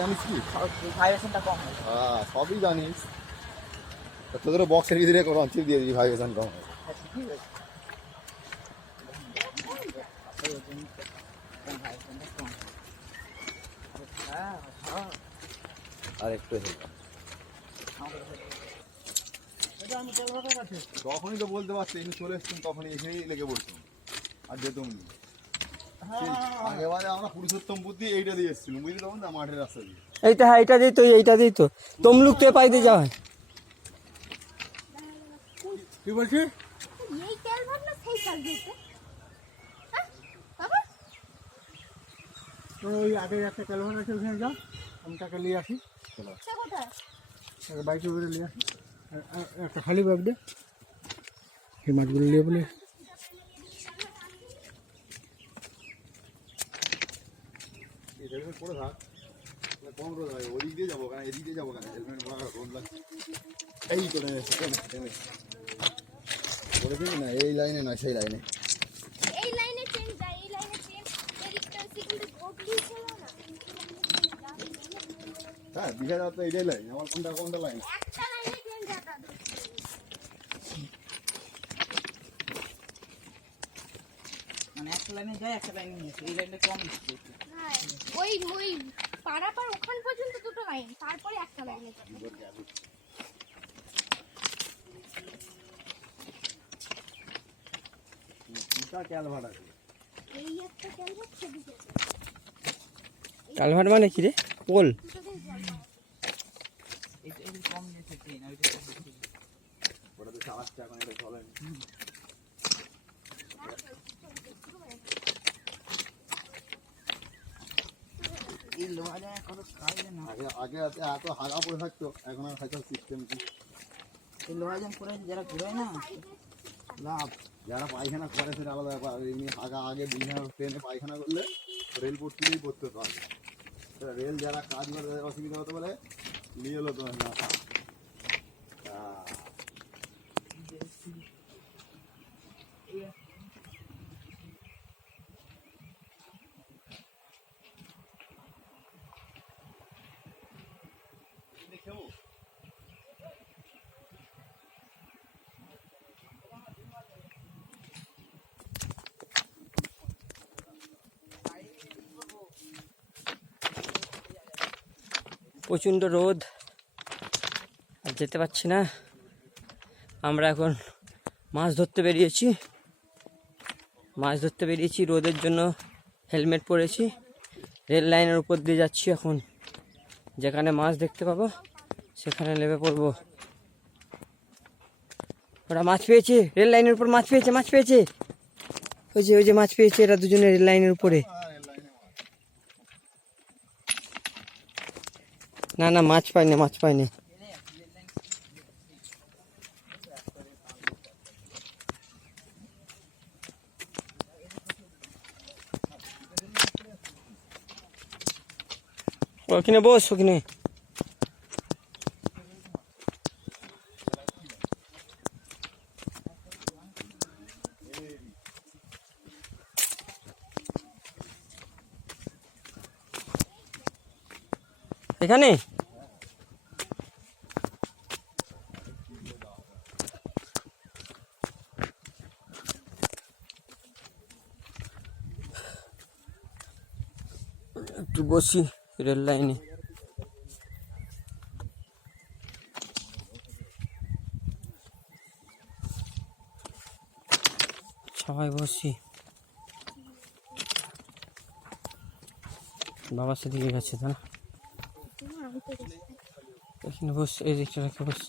জানিস কি? ভাইব্রেশনটা কম হয়। হ্যাঁ, সবই জানিস। তোদের বক্সের ভিতরে কোনো চিপ দিয়ে দিবি, ভাইব্রেশন কম হয়। ঠিক আছে। আর একটু তখনই তো বলতে পারছি, এখানে চলে এসছেন তখনই এখানেই লেগে পড়তাম আর যেতাম নি। আগেবারে আমরা পুরুষোত্তমপুর দিয়ে এইটা দিয়ে এসেছিলাম, বুঝলি তখন না, মাঠের রাস্তা দিয়ে। এইটা, হ্যাঁ এইটা দিই তো, এইটা দিই তো তমলুক থেকে পাইতে যাওয়া হয়। কি বলছিস? এই তেল ভরনা সেই কাল দিতে হ্যাঁ বাবা ওই আগে একটা তেল ভরা আছে, ওখানে যাও, আমি টাকা নিয়ে আসি। সে কোথায় একটা বাইকে করে নিয়ে আসি, একটা খালি ব্যাগ দে, সেই মাছগুলো নিয়ে বলে। হেলমেট পরে থাক, কম রোদ হয়, ওদিক দিয়ে যাবো কেন, এদিক দিয়ে যাবো কেন, হেলমেট পরা রোদ লাগছে। এই তো বলেছিস না, এই লাইনে নয় সেই লাইনে। এই লাইনে চেঞ্জ যায়, এই লাইনে চেঞ্জ এদিকটা সিগন্যাল ঘটলি ছিল না হ্যাঁ, দীঘা যাওয়া তো এইটাই লাইন, আমার কোনটা লাইন? একটা লাইনে চেঞ্জ যাতা মানে একটা লাইনে যায়, একটা লাইনে নিয়ে আসে, এই লাইনটা কম দিচ্ছে। হ্যাঁ ওই ওই পাড়াপাড় ওখান পর্যন্ত দুটো লাইন, তারপরে একটা লাইনে যাবে। ক্যালভার্ট আছে। এই একটা তেল হচ্ছে দিকে কালভার্ট মানে কি রে? পোল? এটা কম নিয়েছে ট্রেন, ওইটা ওটা তো চালাচ্ছে এখন, এটা চলে না। এই লোহা যায় কত কাজে না। আগে এত হাগা পড়ে থাকতো, এখন আর হয়তো সিস্টেম কি। এই লোহা জাম করে যারা ঘুরায় না লাভ। যারা পায়খানা করে সেটা আলাদা ব্যাপার, এমনি হাগা আগে দীঘা ট্রেনে পায়খানা করলে রেল পড়তেই করতে হতো আগে। রেল যারা কাজ করে তাদের অসুবিধা হতে পারে, নিয়ে এলো তোমার না। প্রচণ্ড রোদ, আর যেতে পারছি না। আমরা এখন মাছ ধরতে বেরিয়েছি, রোদের জন্য হেলমেট পরেছি, রেল লাইনের উপর দিয়ে যাচ্ছি। এখন যেখানে মাছ দেখতে পাবো সেখানে নেমে পড়বো। ওরা মাছ পেয়েছে, রেল লাইনের উপর মাছ পেয়েছে। ওই যে মাছ পেয়েছে এরা দুজনে রেল লাইনের উপরে। না মাছ পাইনি। ওখানে বস, ওখানে এখানে একটু বসি রেল লাইনে। সবাই বসি, বাবার সাথে গেছে তা না, এখানে বস, এই দিকটা রেখে বস।